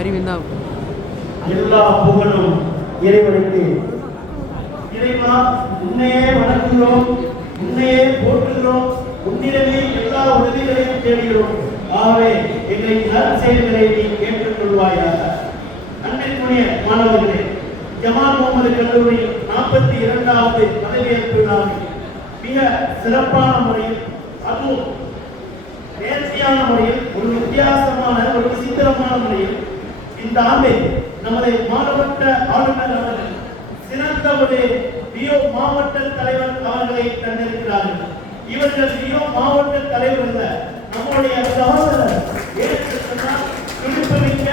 அறிவிந்தா எல்லா புகழும் இறைவனுக்கு. இறைவா, உன்னையே வணங்குகிறோம், உன்னையே போற்றுகிறோம், உன்னிடமே எல்லா உதவிகளையும் தேடுகிறோம். ஆகவே எங்களை நற்செயல்களை நீ ஏற்றுக்கொள்வாயாக. அன்பிற்குரிய மாணவர்களே, ஜமால் முகமது கல்லூரியில் 42வது பதவியேற்பு விழாவில் மிக சிறப்பான முறையில், அதுவும் நேர்த்தியான முறையில், ஒரு வித்தியாசமான ஒரு விசித்திரமான முறையில் இந்த ஆண்டை நமது மாவட்ட ஆளுநர் அவர்கள் சிறந்த ஒரு ரியோ மாவட்ட தலைவர் அவர்களை தந்திருக்கிறார்கள். இவர்கள் ரியோ மாவட்ட தலைவர்கள் நம்முடைய சகோதரர் துடிப்புமிக்க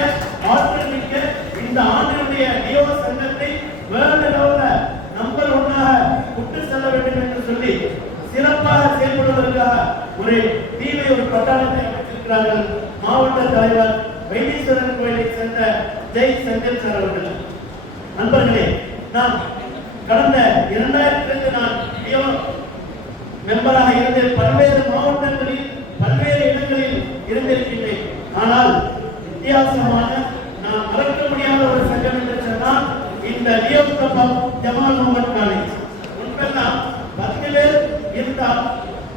ஆற்றல் மிக்க இந்த ஆண்டினுடைய ரியோ சங்கத்தை வேர்ல்டு லெவலில் நம்பர் 1ஆக கொண்டு செல்ல வேண்டும் என்று சொல்லி சிறப்பாக செயல்படுவதற்காக ஒரு தீவை ஒரு பட்டாளத்தை அமைத்திருக்கிறார்கள். மாவட்ட தலைவர் வைத்தீஸ்வரன் கோயிலை சேர்ந்த ஜெய் சங்கர் சார் அவர்கள். நண்பர்களே, நான் கடந்த 2002 நான் ரியோ மெம்பராக இருந்து பல்வேறு மாவட்டங்களில் பல்வேறு இடங்களில் இருந்திருக்கின்றேன். ஆனால் வித்தியாசமான நான் மறக்க முடியாத ஒரு சங்கம் என்று சொன்னால் இந்த Leo club of Jamal Mohamed college. முன்பெல்லாம் 10 பேர் இருந்தால்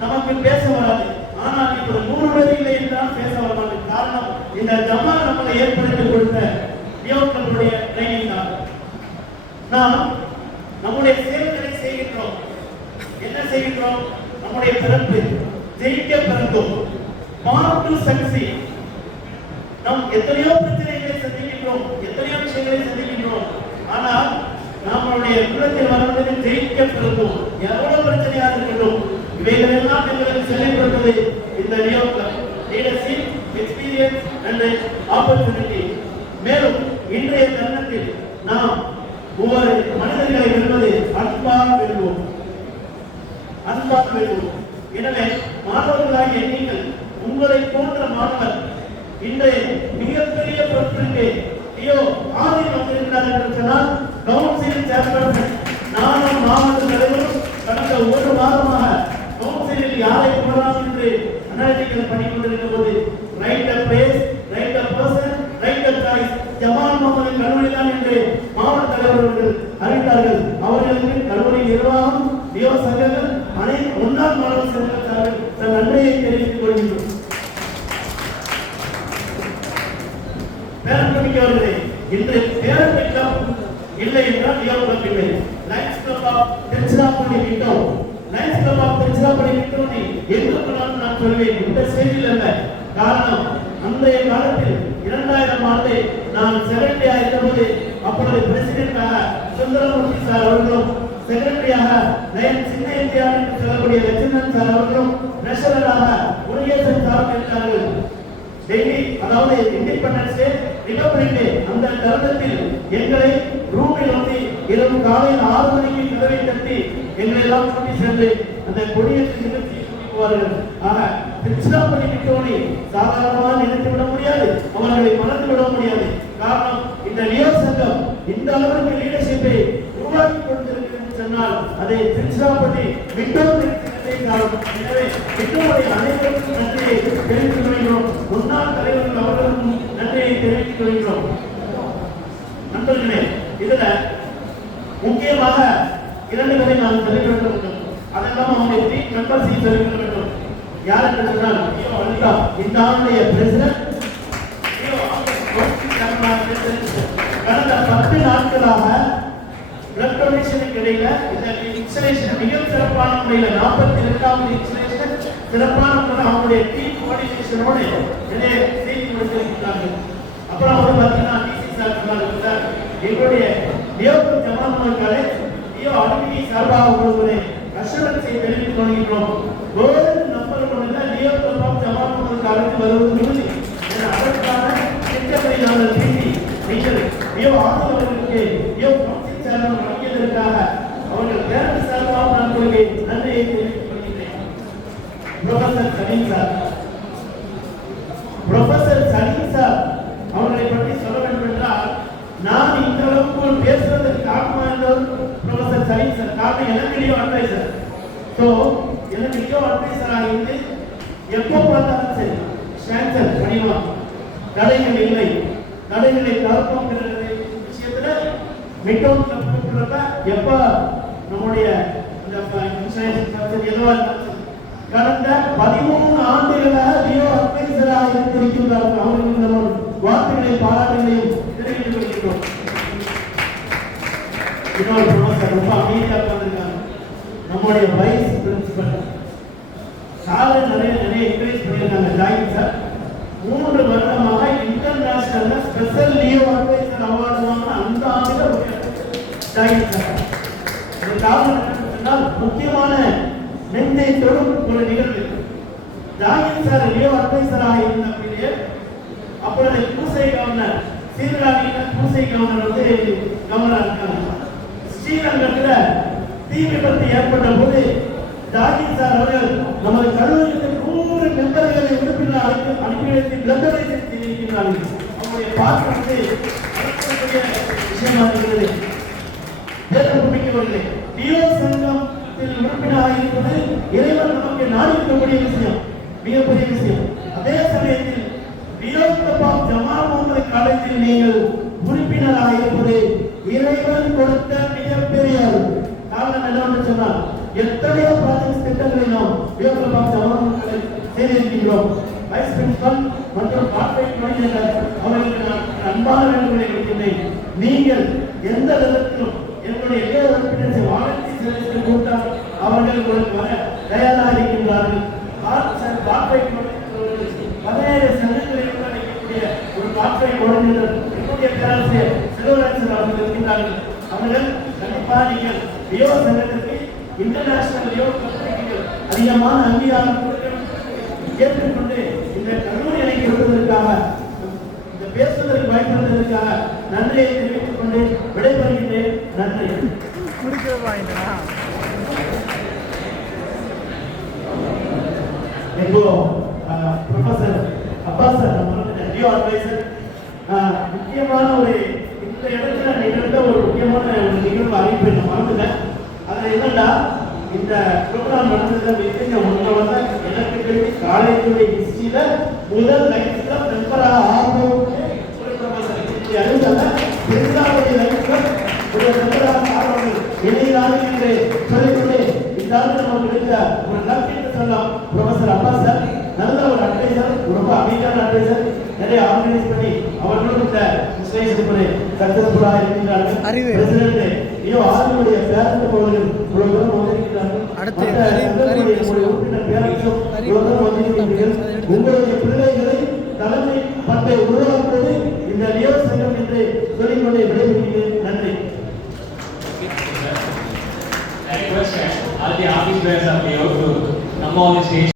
நமக்கு பேச வராது. ஆனால் இப்போ 100 பேர் இல்லை என்றால் பேச வராது. காரணம், இந்த ஜமால் நம்மளை ஏற்படுத்தி கொடுத்த ரியோ கிளப்புடைய ட்ரைனிங் தான். நாம் நம்முடைய செயல்களை செய்கின்றோம். என்ன செய்கின்றோம்? நம்முடைய பிறப்பு ஜெயிக்க பிறந்தோம். Part to succeed. நாம் எத்தனையோ பிரச்சனைகளை சந்திக்கின்றோம், எத்தனையோ விஷயங்களை சந்திக்கின்றோம். ஆனால் நம்மளுடைய உள்ளத்தில் வளர்ந்தது ஜெயிக்க பிறந்தோம். எவ்வளவு பிரச்சனையாக இருக்கட்டும், இவைகள் எல்லாம் எங்களுக்கு சொல்லிக் கொடுத்தது இந்த Leo club. Leadership, experience and opportunity. மேலும் இன்றைய தருணத்தில் நாம் ஒவ்வொரு மனிதர்களை வெல்வது அன்பால் வெல்வோம், அன்பால் வெல்வோம். எனவே மாணவர்களாகிய நீங்கள், உங்களை போன்ற மாணவர் இன்றைய மிகப்பெரிய பொறுப்பிற்கு ரியோ ஆதில் வந்திருக்கிறார் என்று சொன்னால் கவுன்சில் சேர்மன் நானும் மாவட்ட தலைவரும் கடந்த 1 மாதமாக கவுன்சிலில் யாரை போடலாம் என்று அனாலிட்டிக்கல் பண்ணி கொண்டிருக்கிற போது right a place, right a person, right a choice Jamal Mohamed கல்லூரி தான் என்று மாவட்ட தலைவர்கள் அறிவித்தார்கள். அவர்களுக்கு கல்லூரி நிர்வாகம், ரியோ சங்கங்கள், அனைத்து முன்னாள் மாணவர் சங்கங்கள் தன் நன்றியை தெரிவித்துக் கொள்கின்றோம். பேரன்பிக்கவர்களே, இன்று பேரண்ட் கிளப் இல்லை என்றால் ரியோ கிளப் இல்லை. லயன்ஸ் கிளப் ஆஃப் திருச்சிராப்பள்ளி விட்டோம், லயன்ஸ் கிளப் ஆஃப் திருச்சிராப்பள்ளி விட்டோம் என்று சொன்னாலும் நான் சொல்வேன். இந்த செய்தியில் அல்ல. காரணம், அன்றைய காலத்தில் 2000 ஆண்டு நான் செக்ரட்டரியாக இருந்தபோது அப்பொழுது பிரசிடென்டாக சுந்தரமூர்த்தி சார் அவர்களும், செக்ரட்டரியாக லயன் சின்ன இந்தியா என்று சொல்லக்கூடிய லட்சுமணன் சார் அவர்களும், ட்ரெஷரராக முருகேசன் சார் இருந்தார்கள். டெல்லி, அதாவது இண்டிபெண்டன்ஸ் டே, ரிபப்ளிக் டே, அந்த தருணத்தில் எங்களை ரூமில் வந்து இரவு காலையில் 6 மணிக்கு கதவை தட்டி எங்களை எல்லாம் கூட்டி சென்று அந்த கொடியேற்று நிகழ்ச்சியை கூட்டிக்குவார்கள். ஆக திருச்சிராப்பள்ளி விட்டோனை சாதாரணமாக நினைத்து விட முடியாது, அவர்களை மறந்து விட முடியாது. காரணம், இந்த ரியோ சங்கம் இந்த அளவுக்கு லீடர்ஷிப்பை உருவாக்கி கொண்டிருக்கிறது சொன்னால் அதை திருச்சிராப்பள்ளி விட்டோன் காரணம். எனவே விட்டோனுடைய அனைவருக்கும் நன்றியை தெரிவித்துக் கொள்கிறோம். முன்னாள் தலைவர்கள் அவர்களுக்கும் நன்றியை தெரிவித்துக் கொள்கிறோம். நண்பர்களே, இதுல முக்கியமாக 2 பேரை நான் தெரிவிக்க வேண்டும். அதெல்லாம் அவருடைய டீம் மெம்பர்ஸையும் தெரிவிக்க வேண்டும். யார் என்று சொன்னால் இந்த ஆண்டுடைய பிரசிடென்ட் கடந்த 10 நாட்களாக பிளட் டொனேஷனுக்கு இடையில இந்த இன்ஸ்டலேஷன் மிக சிறப்பான முறையில் 42வது இன்ஸ்டலேஷன் சிறப்பான முறையில் அவங்களுடைய டீம் கோஆர்டினேஷனோடு நிறைய செய்தி கொடுத்திருக்கிறார்கள். அப்புறம் அவர் பார்த்தீங்கன்னா டிசி சார் சொன்னார், எங்களுடைய Leo Jamal Mohamed college Leo alumni சார்பாக ஒருவரை அஷூரன்ஸை தெரிவித்துக் கொள்கின்றோம். World number 1 Leo club of Jamal Mohamed college வருவது உறுதி. அதற்கான திட்டத்தை நாங்கள் பேசி நீங்கள் ரியோ ஆதரவர்களுக்கு ரியோ கவுன்சில் சேர்மன் வழங்கியதற்காக அவர்கள் பேரண்ட் சார்பாக நான் உங்களுக்கு நன்றியை தெரிவித்துக் கொள்கிறேன். Professor Salim sir, professor Salim sir அவர்களை பற்றி சொல்ல வேண்டும் என்றால், நான் இந்த அளவுக்கு பேசுவதற்கு காரணமாக இருந்தவர் ப்ரொஃபசர் சலீம் சார். காரணம், எனக்கு ரியோ அட்வைசர். ஸோ எனக்கு ரியோ அட்வைசராக இருந்து எப்போ பார்த்தாலும் சரி சான்சர் பண்ணிடுவாங்க, தடைகள் இல்லை. நடைகளை தளர்ப்போம் விஷயத்துல மிகவும் எப்ப நம்முடைய கடந்த 13 ஆண்டுகளாக லியோ அட்வைசராக இருந்திருக்கின்றார்கள். அவர்களுக்கு நம்ம வார்த்தைகளை பாராட்டுகளையும் தெரிவித்துக் கொள்கிறோம். இன்னொரு ப்ரொஃபசர் ரொம்ப அமைதியாக வந்திருக்காங்க. நம்முடைய வைஸ் பிரின்சிபல் சாலை நிறைய என்கரேஜ் பண்ணியிருக்காங்க. ஜாயின் சார் 3 வருடமாக இன்டர்நேஷனல்ல ஸ்பெஷல் லியோ அட்வைசர் அவார்டு வாங்கின அந்த ஆண்டு ஜாயின் சார். இது காரணம் என்னவென்றால் முக்கியமான நெஞ்சை தொடும் ஒரு நிகழ்வு. ஜாயின் சார் லியோ அட்வைசராக இருந்த பீரியட் அப்பொழுது பூசை கவர்னர் சீர்காழியில பூசை கவர்னர் வந்து கவர்னராக இருக்காங்க. ஸ்ரீரங்கத்தில் தீ விபத்து ஏற்பட்ட போது ஜாகிர் சார் அவர்கள் நமது கல்லூரிக்கு 100 மெம்பர்களை உறுப்பினராக அனுப்பி வைத்து பிளண்டரைசேஷன் செய்திருக்கிறார்கள். அவருடைய பார்த்து விஷயமா இருக்கிறது. தேர்ந்தெடுக்கப்பட்டவர்களே, லியோ சங்கத்தில் உறுப்பினராக இருப்பது இறைவன் நமக்கு நாடி இருக்கக்கூடிய விஷயம், மிகப்பெரிய விஷயம். அதே சமயத்தில் Leo club of Jamal Muhammad காலேஜில் நீங்கள் உறுப்பினராக இருப்பது இறைவன் கொடுத்த மிகப்பெரிய காரணம் என்னவென்று சொன்னால் எத்தனையோ ப்ராஜெக்ட் திட்டங்களை நாம் Leo club of Jamal Muhammad college செய்திருக்கிறோம். வைஸ் பிரின்சிபல் மற்றும் கார்ப்பரேட் மேனேஜர் அவர்களுக்கு நான் அன்பான வேண்டுகோளை வைக்கின்றேன். நீங்கள் எந்த விதத்திலும் எங்களுடைய லியோ உறுப்பினர்ஸை வாலண்டியர் கூட்டம் அவர்கள் உங்களுக்கு வர தயாராக இருக்கின்றார்கள். கார்ப்பரேட் மேனேஜர் 17 சங்கங்களை அழைக்கக்கூடிய ஒரு கார்ப்பரேட் கோஆர்டினேட்டர் என்னுடைய பேராசிரியர் செல்வராஜன் அவர்கள் இருக்கின்றார்கள். அவர்கள் கண்டிப்பாக நீங்கள் லியோ சங்கத்திற்கு இன்டர்நேஷனல் லியோ கம்பெனிக்கு அதிகமான அங்கீகாரம் ஏற்றுக்கொண்டு இந்த கல்லூரி அணைக்கு வருவதற்காக இந்த பேசுவதற்கு வாய்ப்புள்ளதற்காக நன்றியை தெரிவித்துக் கொண்டு விடைபெறுகின்றேன். நன்றி. ப்ரொஃபசர் அப்பாஸ் சார் நம்மளுடைய லியோ அட்வைசர் முக்கியமான ஒரு இந்த இடத்துல நிகழ்ந்த ஒரு முக்கியமான ஒரு நிகழ்வு அறிவிப்பை நான் மறந்துட்டேன். அதில் என்னன்னா இந்த ப்ரோக்ராம் நடந்ததை வைத்து முன்னவங்க எனக்கு தெரிஞ்சு காலேஜுடைய ஹிஸ்டரியில முதல் லைஃப்ல மெம்பராக ஆகணும்னு ஒரு ப்ரொஃபசர் அறிவித்தாங்க. இரண்டாவது லைஃப்ல ஒரு மெம்பராக ஆகணும் இணையதாக என்று சொல்லிக்கொண்டு இந்த ஆண்டு நமக்கு கிடைத்த ஒரு லக் என்று சொல்லலாம். ப்ரொஃபசர் அப்பாஸ் சார் நல்ல ஒரு அட்வைசர், ரொம்ப அமைதியான அட்வைசர், நிறைய ஆர்கனைஸ் பண்ணி அவர்களும் இந்த விசேஷத்துக்கு சக்சஸ்ஃபுல்லாக இருக்கின்றார்கள். பிரசிடென்ட் லியோ ஆர்மியுடைய பேரண்ட் அவர்கள் இவ்வளவு தூரம் வந்திருக்கிறார்கள். உங்களுடைய பிள்ளைகளை தலைமை பட்டை உருவாக்குவது இந்த லியோ சங்கம் என்று சொல்லிக்கொண்டே விடைபெறுகிறேன். நன்றி. All the army players are here to come on the stage.